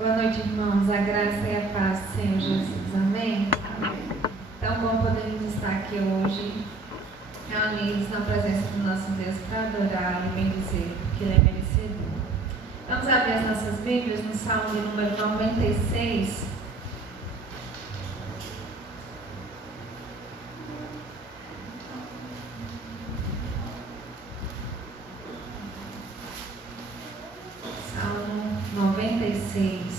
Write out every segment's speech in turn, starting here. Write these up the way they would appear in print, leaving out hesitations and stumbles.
Boa noite, irmãos. A graça e a paz do Senhor Jesus. Amém? Tão bom podermos estar aqui hoje, reunidos na presença do nosso Deus para adorar e bendizer, porque Ele é merecedor. Vamos abrir as nossas Bíblias no Salmo de número 96. Salmo 96.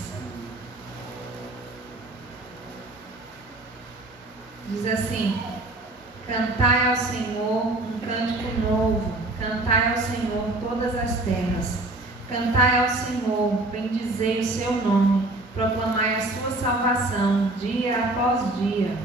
Diz assim: Cantai ao Senhor um cântico novo, cantai ao Senhor todas as terras. Cantai ao Senhor, bendizei o seu nome, proclamai a sua salvação, dia após dia.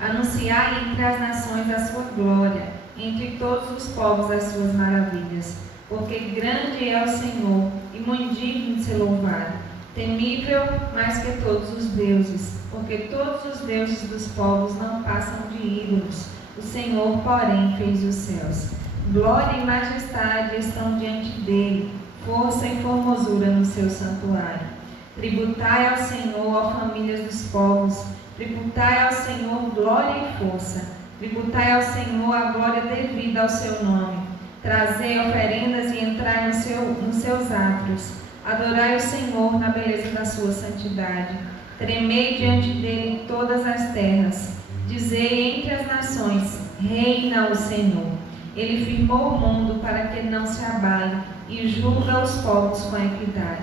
Anunciai entre as nações a sua glória, entre todos os povos as suas maravilhas. Porque grande é o Senhor, e muito digno de ser louvado, temível mais que todos os deuses, porque todos os deuses dos povos não passam de ídolos. O Senhor, porém, fez os céus. Glória e majestade estão diante dele, força e formosura no seu santuário. Tributai ao Senhor, ó famílias dos povos, tributai ao Senhor glória e força, tributai ao Senhor a glória devida ao seu nome. Trazei oferendas e entrai nos seus átrios. Adorai o Senhor na beleza da sua santidade. Tremei diante dele em todas as terras. Dizei entre as nações: reina o Senhor. Ele firmou o mundo para que não se abale e julga os povos com equidade.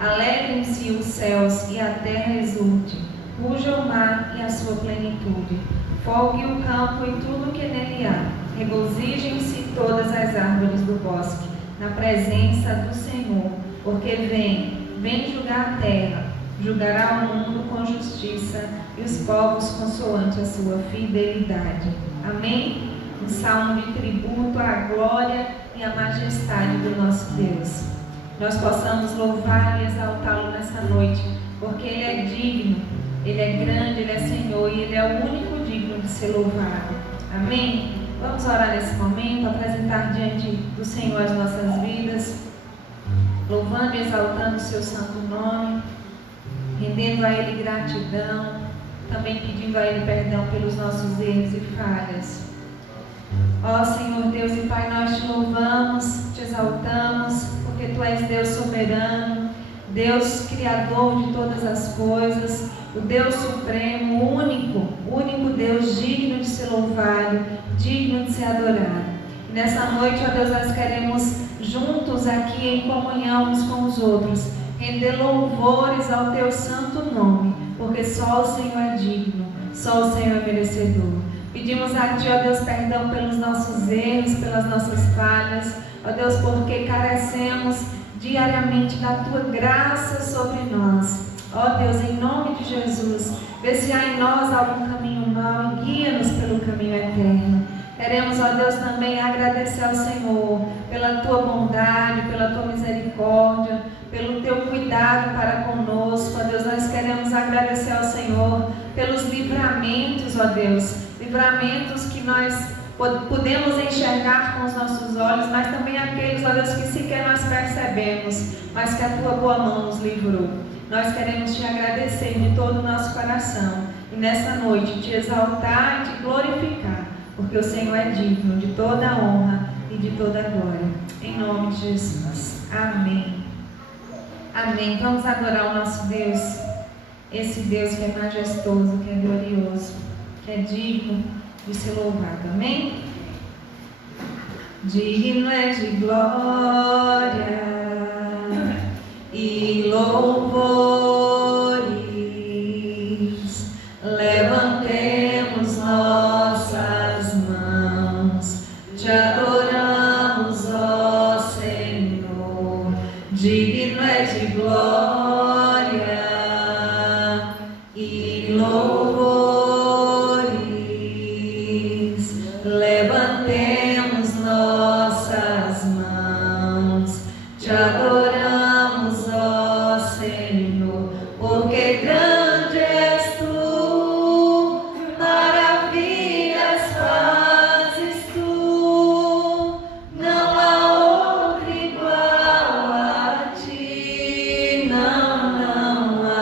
Alegrem-se os céus e a terra exulte. Ruja o mar e a sua plenitude. Folgue o campo e tudo que nele há. Regozijem-se todas as árvores do bosque na presença do Senhor, porque vem julgar a terra. Julgará o mundo com justiça e os povos consoante a sua fidelidade. Amém? Um salmo de tributo à glória e à majestade do nosso Deus. Nós possamos louvar e exaltá-lo nessa noite, porque Ele é digno, Ele é grande, Ele é Senhor e Ele é o único digno de ser louvado. Amém? Vamos orar nesse momento, apresentar diante do Senhor as nossas vidas, louvando e exaltando o seu santo nome, rendendo a Ele gratidão, também pedindo a Ele perdão pelos nossos erros e falhas. Ó Senhor Deus e Pai, nós te louvamos, te exaltamos, porque Tu és Deus soberano, Deus criador de todas as coisas, o Deus supremo, o único Deus digno de ser louvado, digno de ser adorado. E nessa noite, ó Deus, nós queremos juntos aqui em comunhão uns com os outros, render louvores ao Teu santo nome, porque só o Senhor é digno, só o Senhor é merecedor. Pedimos a Ti, ó Deus, perdão pelos nossos erros, pelas nossas falhas, ó Deus, porque carecemos diariamente da Tua graça sobre nós. Ó Deus, em nome de Jesus, vê se há em nós algum caminho mau e guia-nos pelo caminho eterno. Queremos, ó Deus, também agradecer ao Senhor pela Tua bondade, pela Tua misericórdia, pelo Teu cuidado para conosco. Ó Deus, nós queremos agradecer ao Senhor pelos livramentos, ó Deus, livramentos que nós podemos enxergar com os nossos olhos, mas também aqueles, ó Deus, que sequer nós percebemos, mas que a Tua boa mão nos livrou. Nós queremos Te agradecer de todo o nosso coração e nessa noite Te exaltar e Te glorificar, porque o Senhor é digno de toda a honra e de toda a glória. Em nome de Jesus. Amém. Amém. Vamos adorar o nosso Deus, esse Deus que é majestoso, que é glorioso, que é digno de ser louvado. Amém? Digno é de glória e louvores, levantemos nossas mãos, te adoramos, ó Senhor. Digno é de glória e louvores, levantemos nossas mãos, te adoramos, ó Senhor, porque grande és Tu, maravilhas fazes Tu, não há outro igual a Ti, não há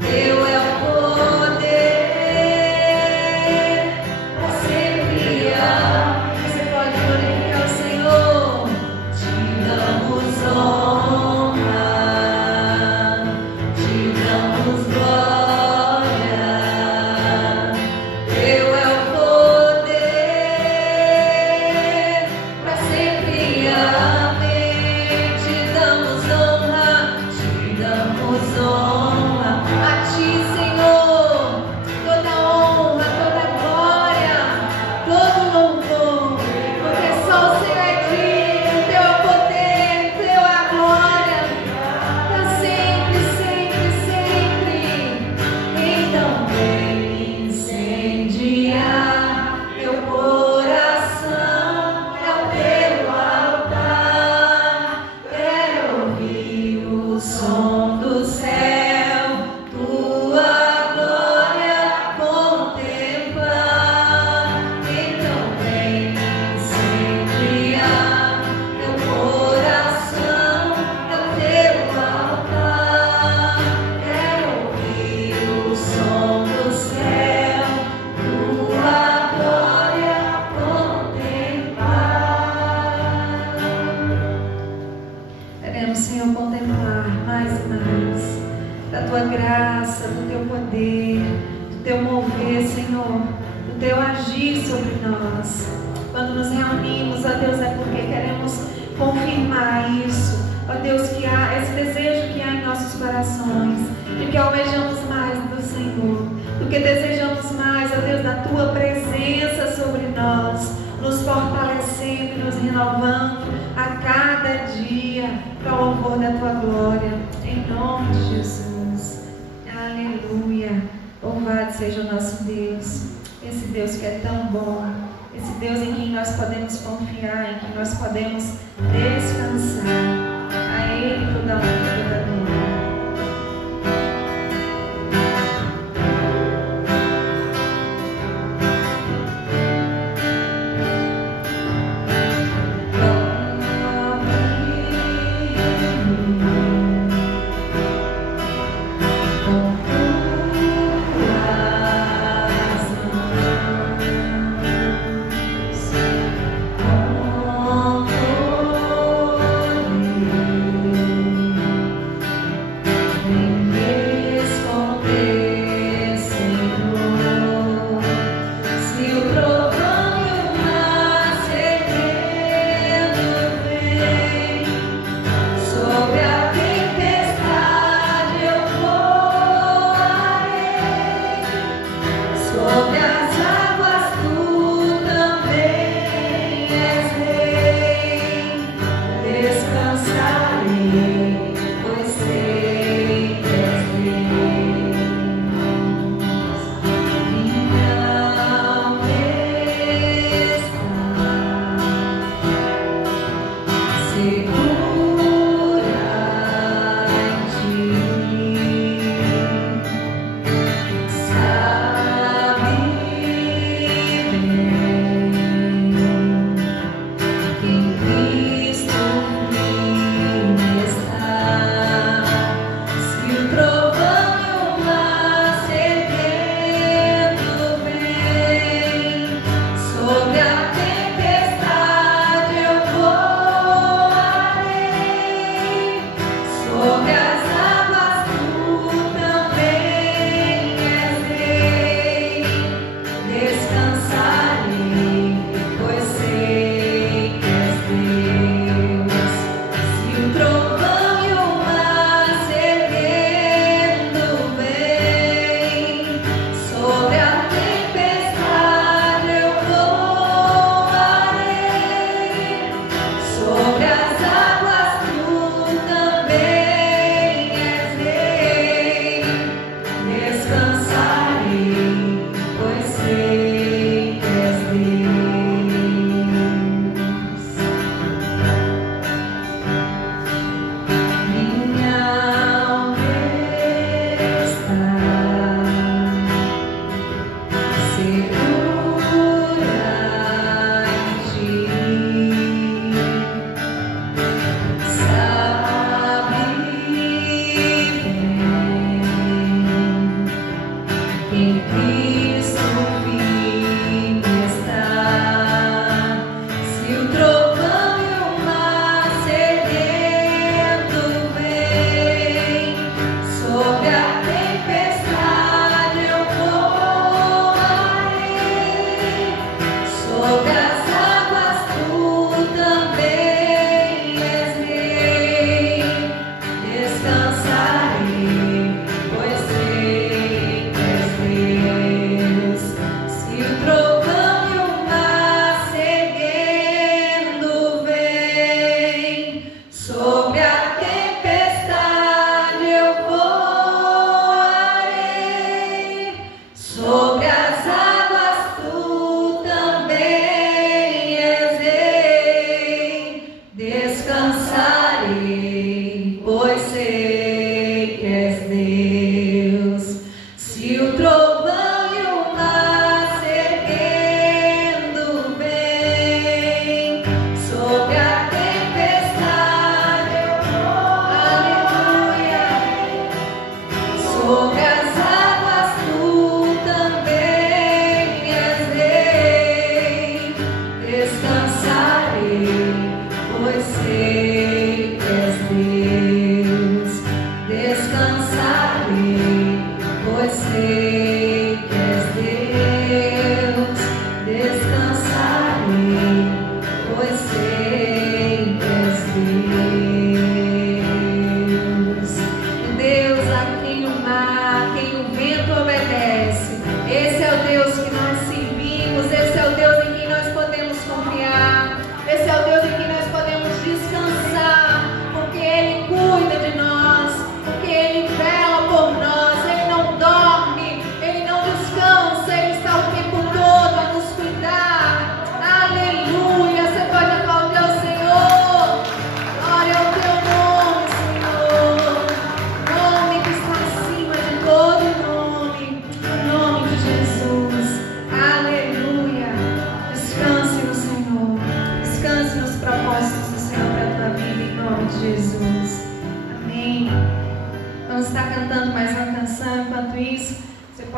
Teu é o poder. mover, Senhor, do teu agir sobre nós. Quando nos reunimos, ó Deus, é porque queremos confirmar isso, ó Deus, que há esse desejo que há em nossos corações, de que almejamos mais do Senhor, do que desejamos mais, ó Deus, da tua presença sobre nós, nos fortalecendo e nos renovando a cada dia para o louvor da tua glória, em nome de Jesus. Aleluia. Louvado seja o nosso Deus, esse Deus que é tão bom, esse Deus em quem nós podemos confiar, em quem nós podemos descansar. A Ele toda a honra e toda a glória.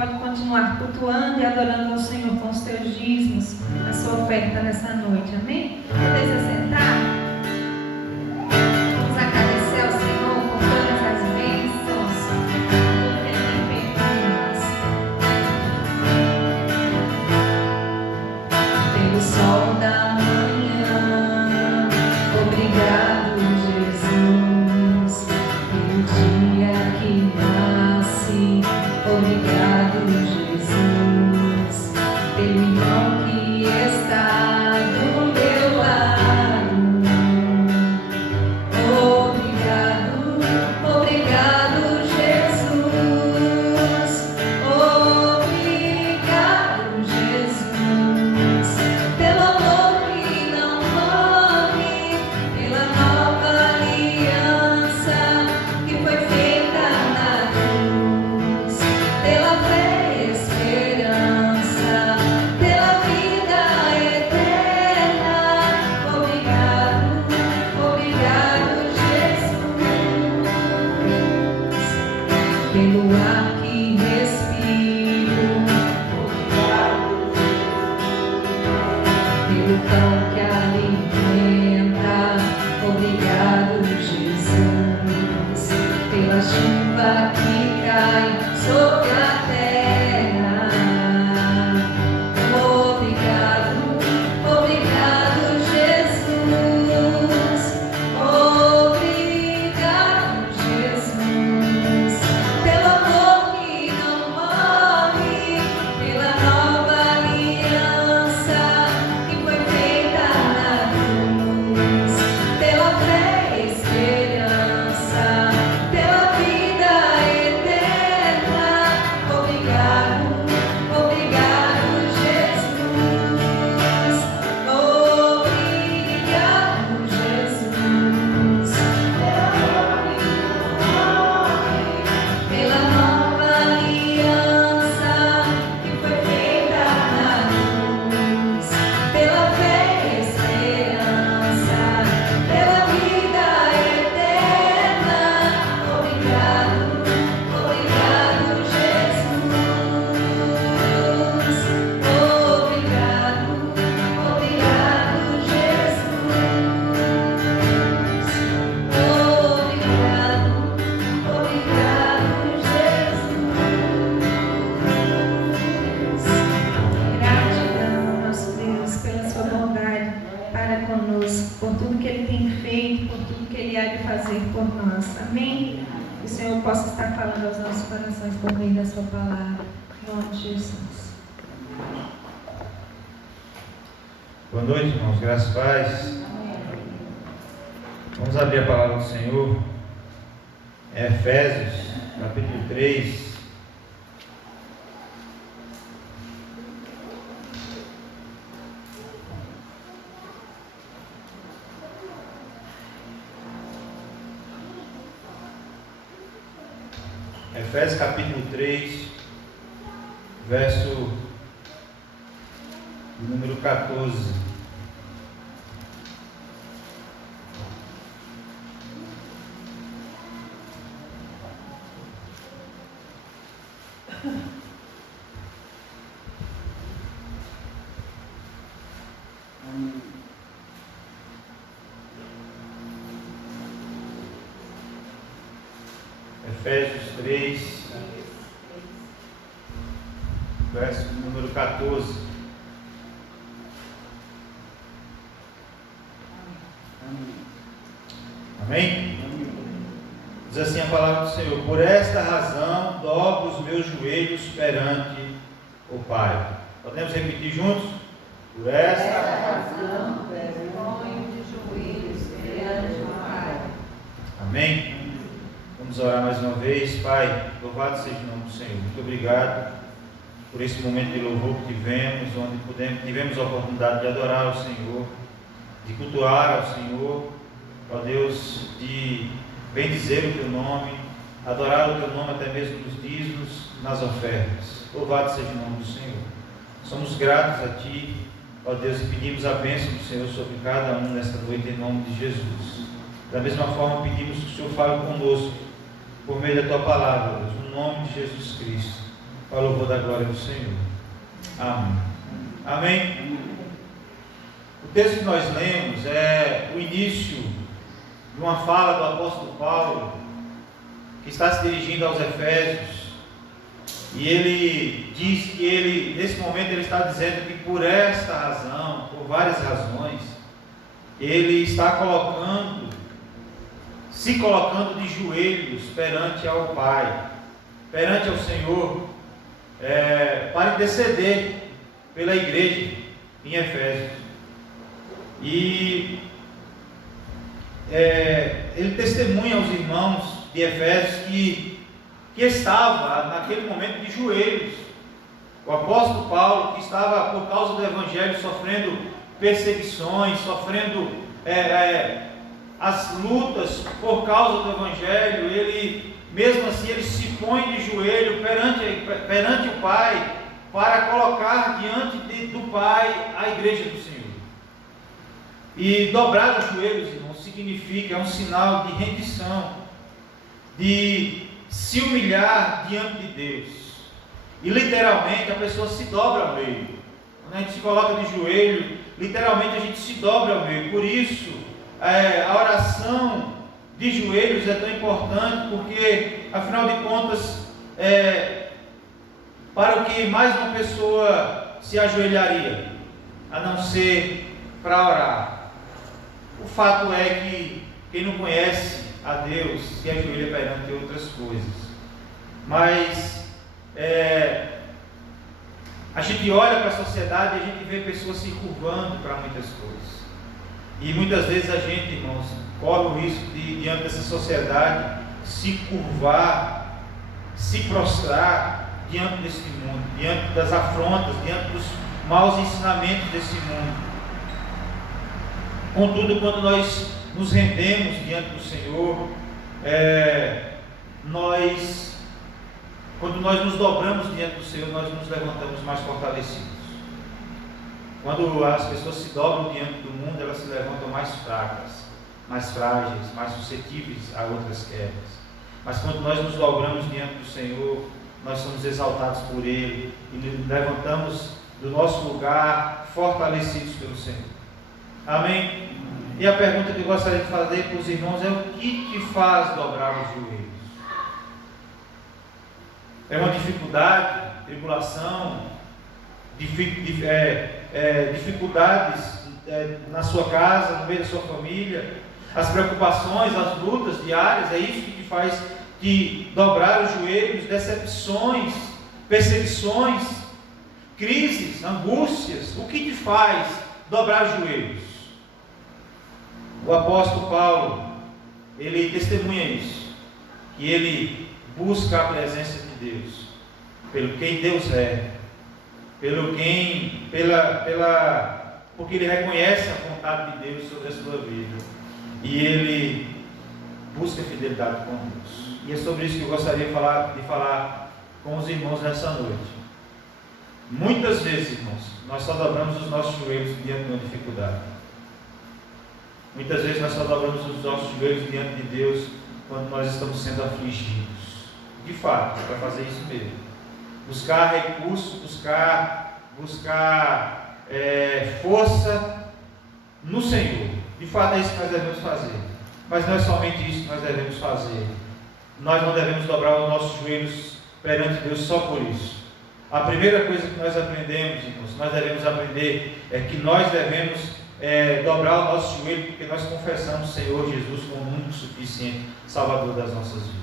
pode continuar cultuando e adorando ao Senhor com os teus dízimos, a sua oferta nessa noite. Amém? Podeis assentar? Vamos agradecer ao Senhor por todas as bênçãos, tudo que Ele tem feito por nós. Pelo sol da manhã, obrigado, Jesus. Pelo dia que nasce, obrigado, Jesus. Pelo irmão que está do meu lado. Obrigado, obrigado, Jesus. Obrigado, Jesus. Pelo amor que não morre, pela nova aliança que foi feita na cruz, pela fé e esperança, pela vida eterna. Obrigado, obrigado, Jesus. Pelo ar que respiro, pelo pão que alimenta, obrigado, Jesus. Pela chuva que cai sobre a terra, obrigado, obrigado, Jesus. Obrigado, Jesus. Pelo amor que não morre, pela nova aliança que foi feita na cruz, pela fé e esperança, pela vida eterna. Obrigado, obrigado, Jesus. Obrigado, Jesus. Pela nova aliança que foi feita na cruz, pela fé e esperança, pela vida eterna. Obrigado, obrigado, Jesus. Obrigado, obrigado, Jesus. Obrigado, obrigado, Jesus. Gratidão, nosso Deus, pela sua bondade para conosco, por tudo que Ele tem feito, por tudo que Ele há de fazer por nós. Amém? Que o Senhor possa estar falando aos nossos corações por meio da sua palavra. Em nome de Jesus. Boa noite, irmãos. Graças e paz. Vamos abrir a palavra do Senhor. Efésios, capítulo 3. Efésios, capítulo 3, verso número 14. Efésios 3, verso número 14. Amém? Diz assim a palavra do Senhor: por esta razão dobro os meus joelhos perante o Pai. Podemos repetir juntos? Por esta razão Ponho de joelhos perante o Pai. Amém? Vamos orar mais uma vez. Pai, louvado seja o nome do Senhor. Muito obrigado por esse momento de louvor que tivemos, onde tivemos a oportunidade de adorar ao Senhor, de cultuar ao Senhor, ó Deus, de bendizer o Teu nome, adorar o Teu nome até mesmo nos dízimos, nas ofertas. Louvado seja o nome do Senhor. Somos gratos a Ti, ó Deus, e pedimos a bênção do Senhor sobre cada um nesta noite, em nome de Jesus. Da mesma forma, pedimos que o Senhor fale conosco, por meio da Tua palavra, Deus, no nome de Jesus Cristo. para o louvor da glória do Senhor. Amém. Amém. O texto que nós lemos é o início de uma fala do apóstolo Paulo, que está se dirigindo aos Efésios, e ele diz que nesse momento ele está dizendo que por esta razão, por várias razões, ele está se colocando de joelhos perante ao Pai, perante ao Senhor, para interceder pela igreja em Efésios. E ele testemunha aos irmãos de Efésios que estava naquele momento de joelhos. O apóstolo Paulo, que estava por causa do Evangelho sofrendo perseguições, sofrendo as lutas por causa do Evangelho, ele mesmo assim ele se põe de joelho perante o Pai, para colocar diante do Pai a igreja do Senhor. E dobrar os joelhos, irmãos, significa, é um sinal de rendição, de se humilhar diante de Deus. E literalmente a pessoa se dobra ao meio. Quando a gente se coloca de joelho, literalmente a gente se dobra ao meio. Por isso, a oração de joelhos é tão importante, porque, afinal de contas, para o que mais uma pessoa se ajoelharia, a não ser para orar? O fato é que quem não conhece a Deus se ajoelha perante outras coisas. Mas a gente olha para a sociedade e a gente vê pessoas se curvando para muitas coisas. E muitas vezes a gente, irmãos, corre o risco de, diante dessa sociedade, se curvar, se prostrar diante desse mundo, diante das afrontas, diante dos maus ensinamentos desse mundo. Contudo, quando nós nos rendemos diante do Senhor, quando nós nos dobramos diante do Senhor, nós nos levantamos mais fortalecidos. Quando as pessoas se dobram diante do mundo, elas se levantam mais fracas, mais frágeis, mais suscetíveis a outras quedas. Mas quando nós nos dobramos diante do Senhor, nós somos exaltados por Ele e nos levantamos do nosso lugar fortalecidos pelo Senhor. Amém? E a pergunta que eu gostaria de fazer para os irmãos é: o que te faz dobrar os joelhos? É uma dificuldade, tribulação, dificuldades na sua casa, no meio da sua família, as preocupações, as lutas diárias? É isso que te faz te dobrar os joelhos? Decepções, perseguições, crises, angústias? O que te faz dobrar os joelhos? O apóstolo Paulo, ele testemunha isso, que ele busca a presença de Deus, pelo quem Deus é, porque ele reconhece a vontade de Deus sobre a sua vida, e ele busca fidelidade com Deus. E é sobre isso que eu gostaria de falar com os irmãos nessa noite. Muitas vezes, irmãos, nós só dobramos os nossos joelhos diante de uma dificuldade. Muitas vezes nós só dobramos os nossos joelhos diante de Deus quando nós estamos sendo afligidos. De fato, para fazer isso mesmo. Buscar recursos, buscar força no Senhor. De fato é isso que nós devemos fazer. Mas não é somente isso que nós devemos fazer. Nós não devemos dobrar os nossos joelhos perante Deus só por isso. A primeira coisa que nós aprendemos, irmãos, nós devemos aprender é que nós devemos dobrar o nosso joelho, porque nós confessamos o Senhor Jesus como o único suficiente Salvador das nossas vidas.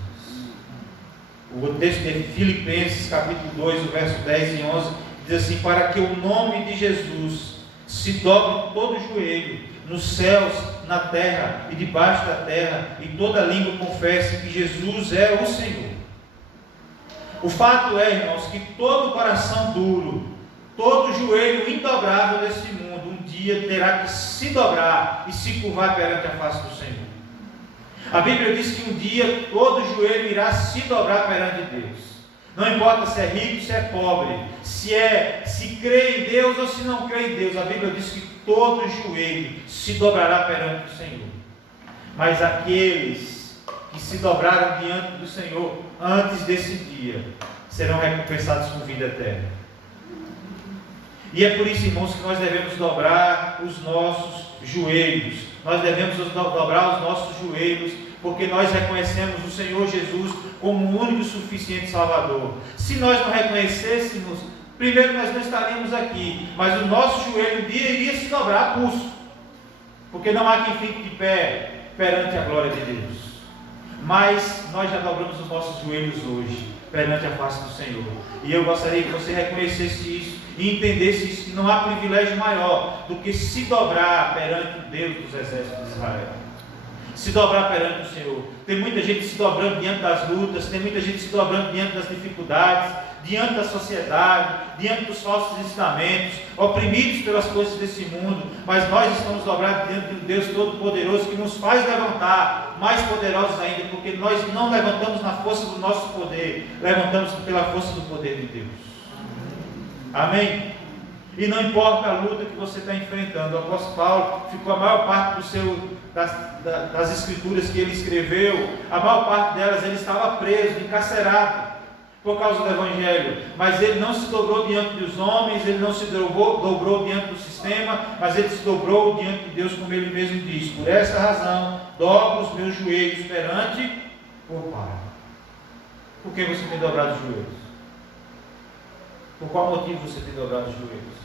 O texto de Filipenses, capítulo 2, o verso 10 e 11, diz assim: para que o nome de Jesus se dobre todo o joelho, nos céus, na terra e debaixo da terra, e toda língua confesse que Jesus é o Senhor. O fato é, irmãos, que todo coração duro, todo joelho indobrável desse mundo, um dia terá que se dobrar e se curvar perante a face do Senhor. A Bíblia diz que um dia todo joelho irá se dobrar perante Deus. Não importa se é rico, se é pobre, se crê em Deus ou se não crê em Deus. A Bíblia diz que todo joelho se dobrará perante o Senhor. Mas aqueles que se dobraram diante do Senhor antes desse dia serão recompensados com vida eterna. E é por isso, irmãos, que nós devemos dobrar os nossos joelhos. Nós devemos dobrar os nossos joelhos, porque nós reconhecemos o Senhor Jesus como o único e suficiente Salvador. Se nós não reconhecêssemos, primeiro nós não estaríamos aqui, mas o nosso joelho um dia iria se dobrar a pulso, porque não há quem fique de pé perante a glória de Deus. Mas nós já dobramos os nossos joelhos hoje perante a face do Senhor. E eu gostaria que você reconhecesse isso e entendesse isso, que não há privilégio maior do que se dobrar perante o Deus dos exércitos de Israel. Se dobrar perante o Senhor. Tem muita gente se dobrando diante das lutas, tem muita gente se dobrando diante das dificuldades, diante da sociedade, diante dos falsos ensinamentos, oprimidos pelas coisas desse mundo, mas nós estamos dobrados diante de um Deus Todo-Poderoso que nos faz levantar mais poderosos ainda, porque nós não levantamos na força do nosso poder, levantamos pela força do poder de Deus. Amém? E não importa a luta que você está enfrentando, o apóstolo Paulo ficou a maior parte das escrituras que ele escreveu, a maior parte delas ele estava preso, encarcerado por causa do Evangelho, mas ele não se dobrou diante dos homens, ele não se dobrou diante do sistema, mas ele se dobrou diante de Deus, como ele mesmo diz: por esta razão dobro os meus joelhos perante o Pai. Por que você tem dobrado os joelhos? Por qual motivo você tem dobrado os joelhos?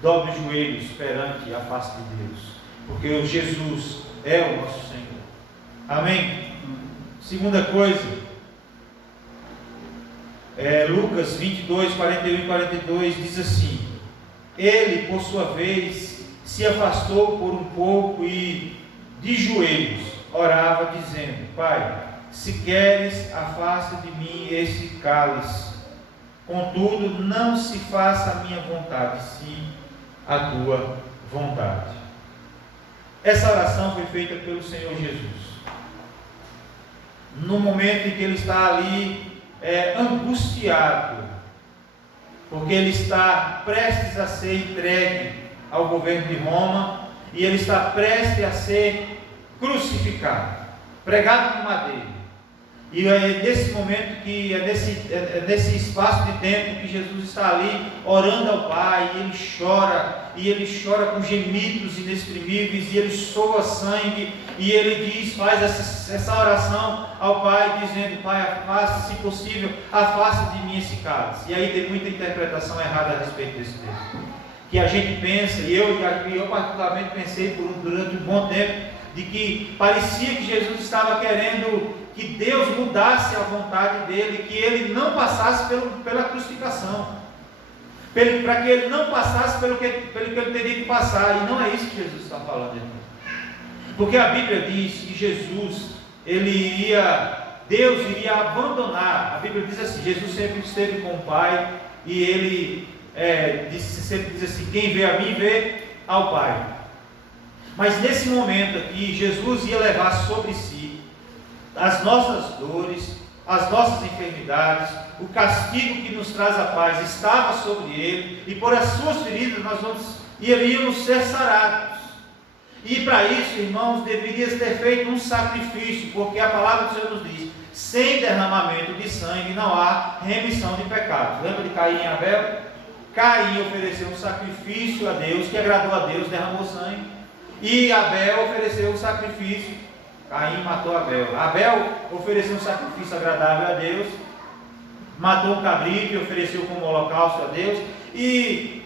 Dobre os joelhos perante a face de Deus, porque Jesus é o nosso Senhor. Amém? Segunda coisa, Lucas 22, 41 e 42 diz assim: ele, por sua vez, se afastou por um pouco e, de joelhos, orava, dizendo: Pai, se queres, afasta de mim esse cálice. Contudo, não se faça a minha vontade, sim a tua vontade. Essa oração foi feita pelo Senhor Jesus. No momento em que ele está ali angustiado, porque ele está prestes a ser entregue ao governo de Roma, e ele está prestes a ser crucificado, pregado no madeiro. E é nesse momento, nesse espaço de tempo que Jesus está ali orando ao Pai, e ele chora com gemidos inexprimíveis, e ele soa sangue, e ele faz essa oração ao Pai, dizendo: Pai, afaste, se possível, afaste de mim esse cálice. E aí tem muita interpretação errada a respeito desse texto, que a gente pensa, e eu particularmente pensei durante um bom tempo, de que parecia que Jesus estava querendo que Deus mudasse a vontade dele, que ele não passasse pela crucificação, para que ele não passasse pelo que ele teria que passar. E não é isso que Jesus está falando, irmão. Porque a Bíblia diz que Jesus, Deus iria abandonar. A Bíblia diz assim: Jesus sempre esteve com o Pai, e ele sempre diz assim: quem vê a mim, vê ao Pai. Mas nesse momento aqui, Jesus ia levar sobre si as nossas dores, as nossas enfermidades, o castigo que nos traz a paz estava sobre ele, e por as suas feridas iríamos ser sarados. E para isso, irmãos, deverias ter feito um sacrifício, porque a palavra do Senhor nos diz: sem derramamento de sangue não há remissão de pecados. Lembra de Caim e Abel? Caim ofereceu um sacrifício a Deus, que agradou a Deus, derramou sangue. E Abel ofereceu um sacrifício. Caim matou Abel. Abel ofereceu um sacrifício agradável a Deus, matou um cabrito e ofereceu como holocausto a Deus. E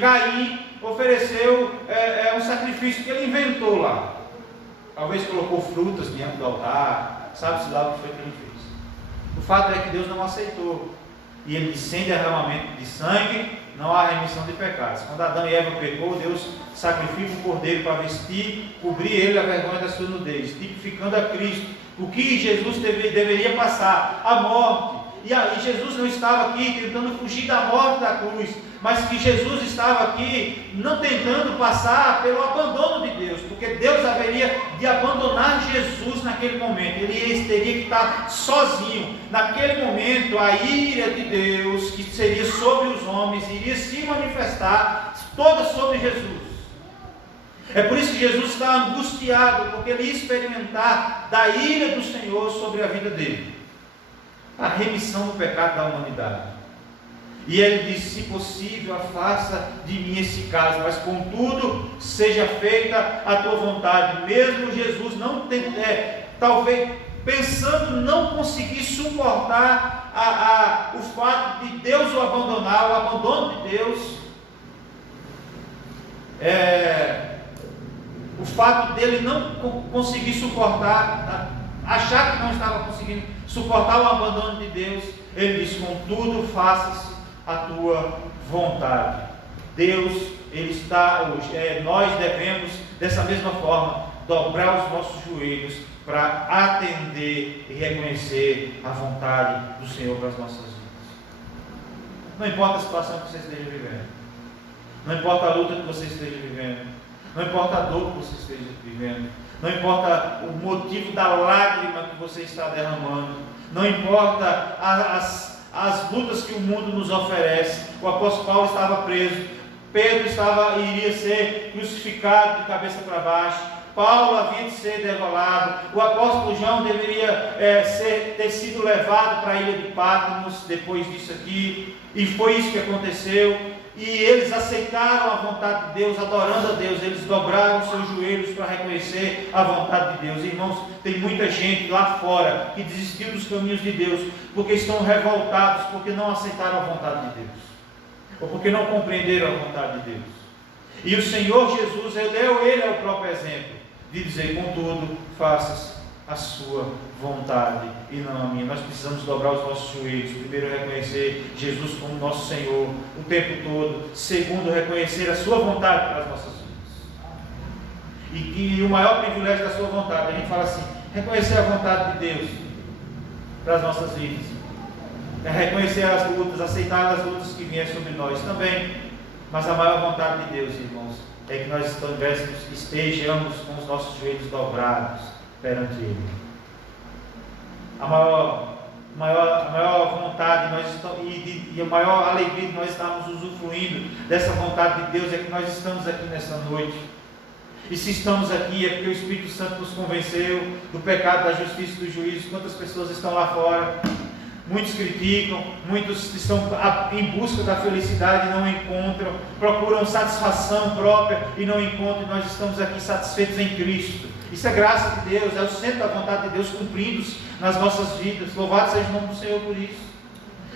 Caim ofereceu um sacrifício que ele inventou lá. Talvez colocou frutas diante do altar, sabe-se lá o que foi que ele fez. O fato é que Deus não aceitou. E ele disse: sem derramamento de sangue não há remissão de pecados. Quando Adão e Eva pecou, Deus sacrifica um cordeiro para vestir, cobrir ele a vergonha da sua nudez, tipificando a Cristo, o que Jesus deveria passar, a morte. E aí Jesus não estava aqui tentando fugir da morte da cruz, mas que Jesus estava aqui não tentando passar pelo abandono de Deus, porque Deus haveria de abandonar Jesus naquele momento. Ele teria que estar sozinho. Naquele momento, a ira de Deus, que seria sobre os homens, iria se manifestar toda sobre Jesus. É por isso que Jesus está angustiado, porque ele ia experimentar da ira do Senhor sobre a vida dele. a remissão do pecado da humanidade. E ele diz: se possível, afasta de mim esse cálice, mas contudo seja feita a tua vontade. Mesmo Jesus não talvez pensando não conseguir suportar o fato de Deus o abandonar, o abandono de Deus, o fato dele não conseguir suportar, achar que não estava conseguindo suportar o abandono de Deus, ele diz: contudo faça-se a tua vontade. Deus, ele está hoje, nós devemos dessa mesma forma dobrar os nossos joelhos para atender e reconhecer a vontade do Senhor para as nossas vidas. Não importa a situação que você esteja vivendo, não importa a luta que você esteja vivendo, não importa a dor que você esteja vivendo, não importa o motivo da lágrima que você está derramando, não importa as lutas que o mundo nos oferece. O apóstolo Paulo estava preso, Pedro iria ser crucificado de cabeça para baixo, Paulo havia de ser degolado, o apóstolo João deveria ter sido levado para a ilha de Patmos depois disso aqui, e foi isso que aconteceu. E eles aceitaram a vontade de Deus, adorando a Deus, eles dobraram os seus joelhos para reconhecer a vontade de Deus. Irmãos, tem muita gente lá fora que desistiu dos caminhos de Deus, porque estão revoltados, porque não aceitaram a vontade de Deus, ou porque não compreenderam a vontade de Deus. E o Senhor Jesus, ele é o próprio exemplo de dizer: contudo, faças a sua vontade e não a minha. Nós precisamos dobrar os nossos joelhos. Primeiro, reconhecer Jesus como nosso Senhor o tempo todo. Segundo, reconhecer a sua vontade para as nossas vidas. E o maior privilégio da sua vontade, a gente fala assim, reconhecer a vontade de Deus para as nossas vidas. É reconhecer as lutas, aceitar as lutas que vêm sobre nós também. Mas a maior vontade de Deus, irmãos, é que nós estejamos com os nossos joelhos dobrados perante Ele. A maior vontade e a maior alegria que nós estamos usufruindo dessa vontade de Deus é que nós estamos aqui nessa noite. E se estamos aqui é porque o Espírito Santo nos convenceu do pecado, da justiça e do juízo. Quantas pessoas estão lá fora? Muitos criticam, muitos estão em busca da felicidade e não encontram, procuram satisfação própria e não encontram, e nós estamos aqui satisfeitos em Cristo. Isso é graça de Deus, é o centro da vontade de Deus cumpridos nas nossas vidas. Louvado seja o nome do Senhor por isso.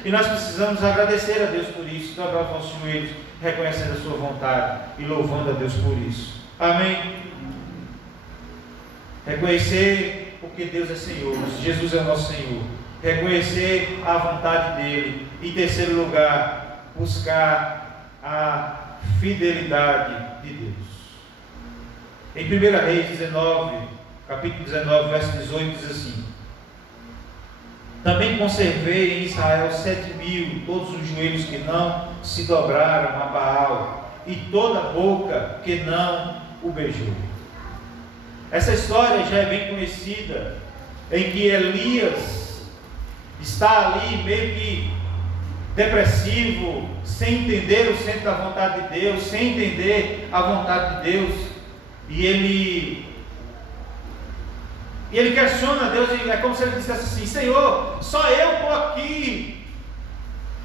E nós precisamos agradecer a Deus por isso, dobrar os nossos joelhos, reconhecendo a sua vontade e louvando a Deus por isso. Amém? Reconhecer porque Deus é Senhor, Jesus é o nosso Senhor. Reconhecer a vontade dEle. Em terceiro lugar, buscar a fidelidade de Deus. Em 1 Reis 19, capítulo 19, verso 18, diz assim: também conservei em Israel 7.000, todos os joelhos que não se dobraram a Baal, e toda a boca que não o beijou. Essa história já é bem conhecida, em que Elias está ali meio que depressivo, sem entender o centro da vontade de Deus, sem entender a vontade de Deus, e ele questiona a Deus, é como se ele dissesse assim: Senhor, só eu estou aqui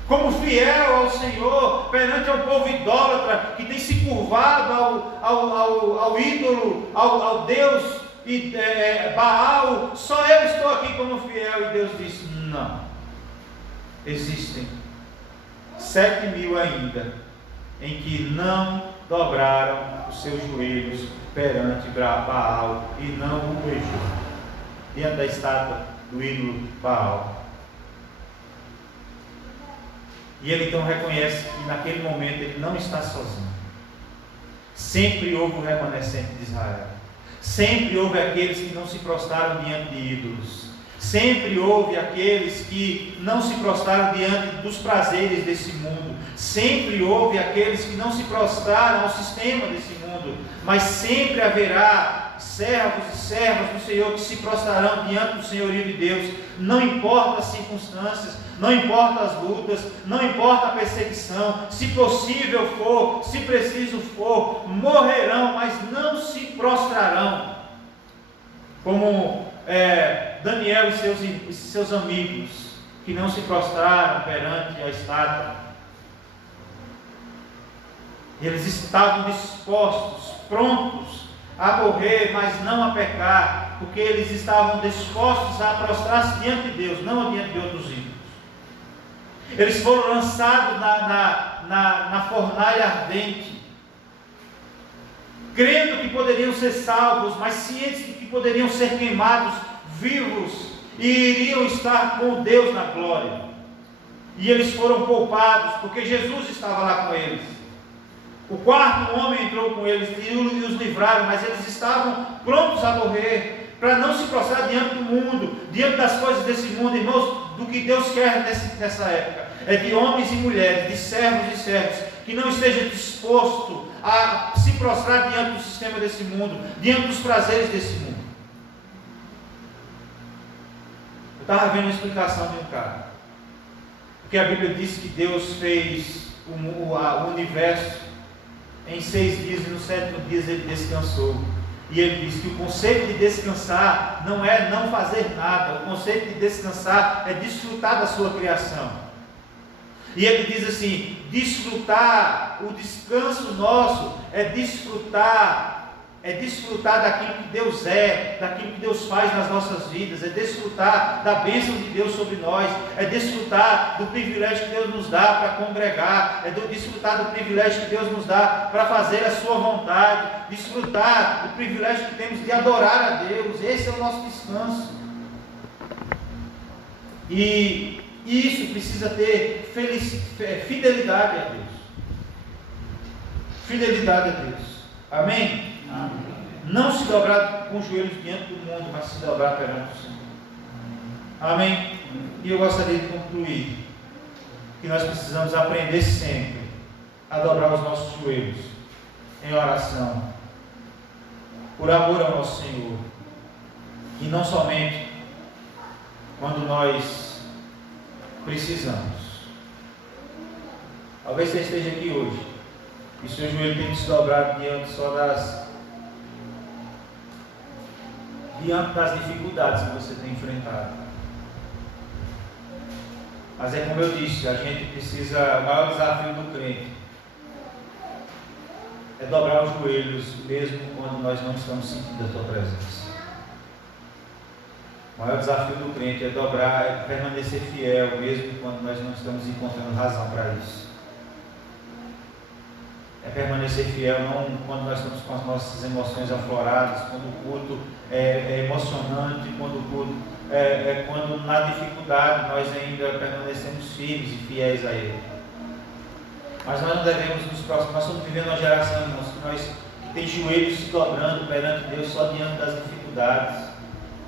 como fiel ao Senhor, perante ao povo idólatra, que tem se curvado ao ídolo, ao Deus Baal, só eu estou aqui como fiel. E Deus disse: não, existem 7.000 ainda, em que não dobraram os seus joelhos perante Baal e não o beijou, diante da estátua do ídolo Baal. E ele então reconhece que naquele momento ele não está sozinho. Sempre houve o remanescente de Israel, sempre houve aqueles que não se prostraram diante de ídolos, sempre houve aqueles que não se prostraram diante dos prazeres desse mundo, sempre houve aqueles que não se prostraram ao sistema desse mundo, mas sempre haverá servos e servas do Senhor que se prostrarão diante do senhorio de Deus. Não importa as circunstâncias, não importa as lutas, não importa a perseguição, se possível for, se preciso for, morrerão, mas não se prostrarão, como Daniel e seus amigos, que não se prostraram perante a estátua. Eles estavam dispostos, prontos a morrer, mas não a pecar, porque eles estavam dispostos a prostrar-se diante de Deus, não diante de outros ídolos. Eles foram lançados na fornalha ardente, crendo que poderiam ser salvos, mas cientes de que poderiam ser queimados vivos e iriam estar com Deus na glória. E eles foram poupados, porque Jesus estava lá com eles. O quarto homem entrou com eles e os livraram, mas eles estavam prontos a morrer, para não se prostrar diante do mundo, diante das coisas desse mundo. Irmãos, do que Deus quer nessa época é de homens e mulheres, de servos e servas, que não esteja disposto a se prostrar diante do sistema desse mundo, diante dos prazeres desse mundo. Eu estava vendo uma explicação de um cara, porque a Bíblia diz que Deus fez o universo em 6 dias e no 7º dia ele descansou. E ele diz que o conceito de descansar não é não fazer nada, o conceito de descansar é desfrutar da sua criação. E ele diz assim: desfrutar, o descanso nosso é desfrutar daquilo que Deus é, daquilo que Deus faz nas nossas vidas, é desfrutar da bênção de Deus sobre nós, é desfrutar do privilégio que Deus nos dá para congregar, é desfrutar do privilégio que Deus nos dá para fazer a sua vontade, desfrutar do privilégio que temos de adorar a Deus. Esse é o nosso descanso. E isso precisa ter fidelidade a Deus. Fidelidade a Deus. Amém? Amém. Não se dobrar com os joelhos diante do mundo, mas se dobrar perante o Senhor. Amém? E eu gostaria de concluir que nós precisamos aprender sempre a dobrar os nossos joelhos em oração, por amor ao nosso Senhor, e não somente quando nós precisamos. Talvez você esteja aqui hoje e seu joelho tem que se dobrar diante das dificuldades que você tem enfrentado. Mas é como eu disse, a gente precisa, o maior desafio do crente é dobrar os joelhos mesmo quando nós não estamos sentindo a tua presença. O maior desafio do crente é dobrar, é permanecer fiel mesmo quando nós não estamos encontrando razão para isso. É permanecer fiel não quando nós estamos com as nossas emoções afloradas, quando o culto é emocionante, quando o culto quando na dificuldade nós ainda permanecemos firmes e fiéis a Ele. Mas nós não devemos nos próximos, nós estamos vivendo uma geração, irmãos, que tem joelhos se dobrando perante Deus só diante das dificuldades,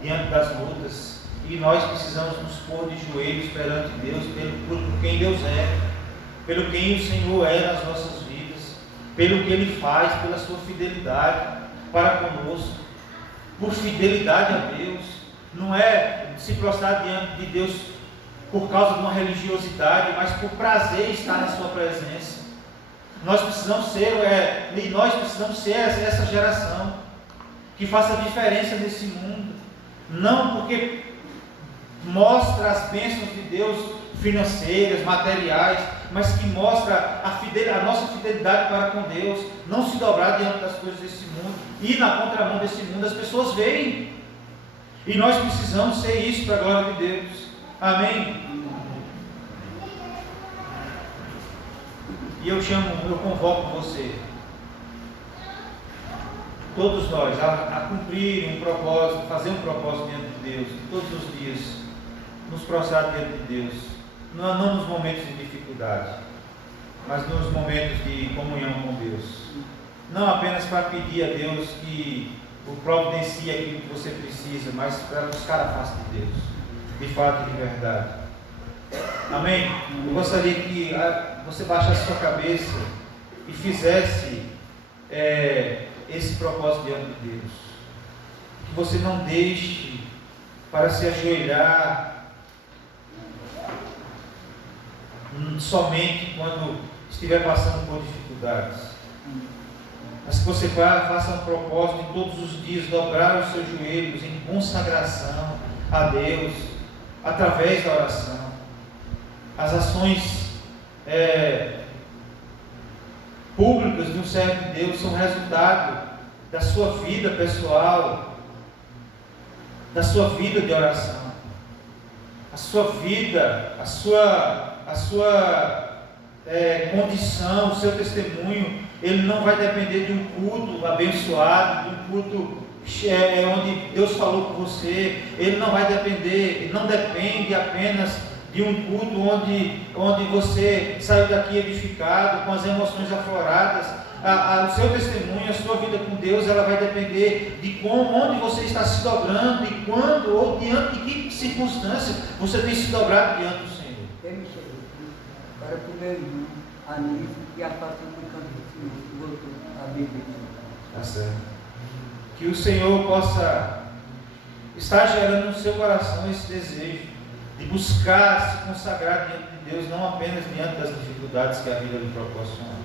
diante das lutas, e nós precisamos nos pôr de joelhos perante Deus, por quem Deus é, pelo quem o Senhor é nas nossas vidas, pelo que Ele faz, pela sua fidelidade para conosco, por fidelidade a Deus. Não é se prostrar diante de Deus por causa de uma religiosidade, mas por prazer estar na sua presença. Nós precisamos ser essa geração que faça diferença nesse mundo, não porque mostra as bênçãos de Deus financeiras, materiais, mas que mostra a nossa fidelidade para com Deus, não se dobrar diante das coisas desse mundo, e na contramão desse mundo as pessoas veem, e nós precisamos ser isso para a glória de Deus. Amém? E eu convoco você, todos nós, a cumprir um propósito, fazer um propósito diante de Deus, todos os dias, nos prostrar diante de Deus, não nos momentos de dificuldade, mas nos momentos de comunhão com Deus. Não apenas para pedir a Deus que o providencie aquilo que você precisa, mas para buscar a face de Deus, de fato e de verdade. Amém? Eu gostaria que você baixasse sua cabeça e fizesse esse propósito diante de Deus. Que você não deixe para se ajoelhar somente quando estiver passando por dificuldades, mas que você faça um propósito em todos os dias, dobrar os seus joelhos em consagração a Deus, através da oração, as ações públicas de um servo de Deus são resultado da sua vida pessoal, da sua vida de oração. A sua vida, a sua condição, o seu testemunho, ele não vai depender de um culto abençoado, de um culto onde Deus falou com você. Ele não vai depender, ele não depende apenas de um culto onde você saiu daqui edificado, com as emoções afloradas. O seu testemunho, a sua vida com Deus, ela vai depender de onde você está se dobrando e quando ou diante de que circunstância você tem se dobrado diante do Senhor. Para o meu irmão, amigo, e a parte do campo do Senhor, que voltou a beber. Tá certo. Que o Senhor possa estar gerando no seu coração esse desejo de buscar se consagrar diante de Deus, não apenas diante das dificuldades que a vida lhe proporciona,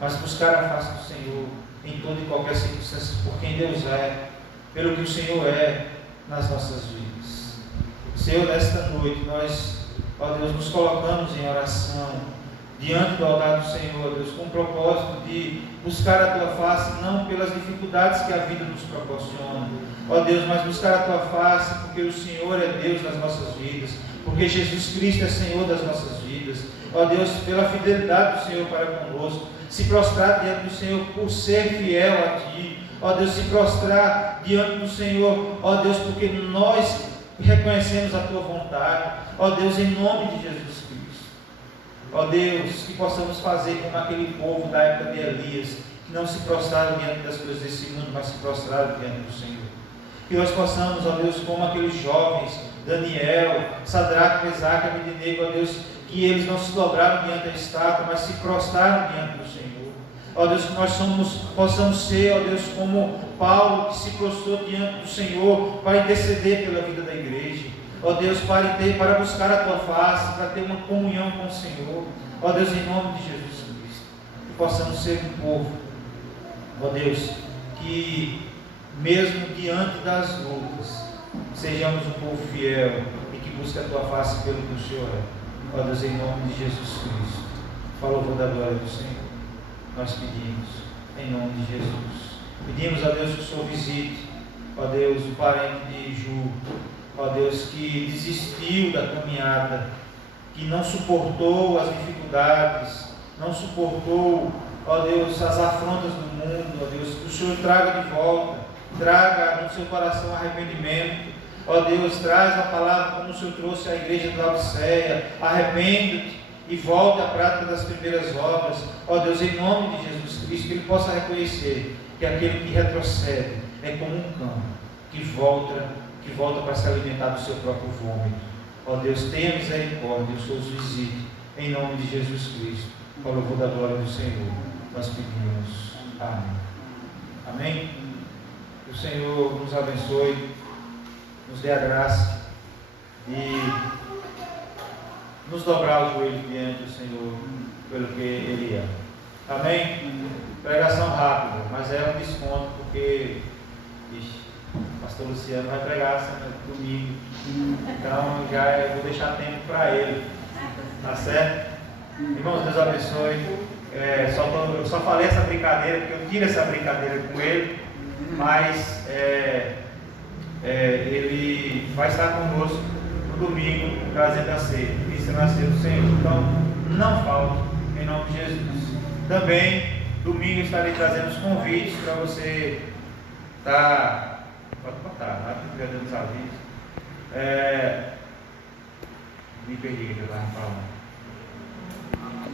mas buscar a face do Senhor em toda e qualquer circunstância, por quem Deus é, pelo que o Senhor é nas nossas vidas. Senhor, nesta noite, nós, ó Deus, nos colocamos em oração diante do altar do Senhor, Deus, com o propósito de buscar a Tua face, não pelas dificuldades que a vida nos proporciona, ó Deus, mas buscar a Tua face, porque o Senhor é Deus nas nossas vidas, porque Jesus Cristo é Senhor das nossas vidas, ó Deus, pela fidelidade do Senhor para conosco, se prostrar diante do Senhor por ser fiel a Ti, ó Deus, se prostrar diante do Senhor, ó Deus, porque nós reconhecemos a Tua vontade, ó Deus, em nome de Jesus Cristo. Ó Deus, que possamos fazer como aquele povo da época de Elias, que não se prostraram diante das coisas desse mundo, mas se prostraram diante do Senhor. Que nós possamos, ó Deus, como aqueles jovens, Daniel, Sadraque, Mesaque, Abednego, ó Deus, que eles não se dobraram diante da estátua, mas se prostraram diante do Senhor. Ó Deus, que nós possamos ser, ó Deus, como Paulo, que se prostrou diante do Senhor para interceder pela vida da igreja. Ó Deus, para buscar a Tua face, para ter uma comunhão com o Senhor. Ó Deus, em nome de Jesus Cristo, que possamos ser um povo, ó Deus, que mesmo diante das lutas, sejamos um povo fiel e que busque a Tua face pelo que o Senhor é. Ó Deus, em nome de Jesus Cristo, para o louvor da glória do Senhor, nós pedimos, em nome de Jesus. Pedimos a Deus que o Senhor visite, ó Deus, o parente de Ju, ó Deus, que desistiu da caminhada, que não suportou as dificuldades, não suportou, ó Deus, as afrontas do mundo, ó Deus, que o Senhor traga de volta, traga no seu coração arrependimento, ó Deus, traz a palavra como o Senhor trouxe à igreja de Laodiceia, arrepende-te e volte à prática das primeiras obras, ó Deus, em nome de Jesus Cristo, que ele possa reconhecer que aquele que retrocede é como um cão, que volta para se alimentar do seu próprio vômito. Ó Deus, tenha misericórdia, o Senhor os visite, em nome de Jesus Cristo, para o louvor da glória do Senhor, nós pedimos. Amém. Amém? Que o Senhor nos abençoe, nos dê a graça de nos dobrar o joelho diante do Senhor, pelo que Ele é. Amém? Pregação rápida, mas é um desconto, porque o pastor Luciano vai pregar domingo, então vou deixar tempo para ele, tá certo? Irmãos, Deus abençoe. Eu só falei essa brincadeira porque eu tive essa brincadeira com ele, mas ele vai estar conosco no domingo trazendo a ceia, isso é a ceia do Senhor, então não falte, em nome de Jesus. Também domingo estarei trazendo os convites para você estar. Pode botar, lá que estiver dando os avisos. Me perdi o que eu estava falando.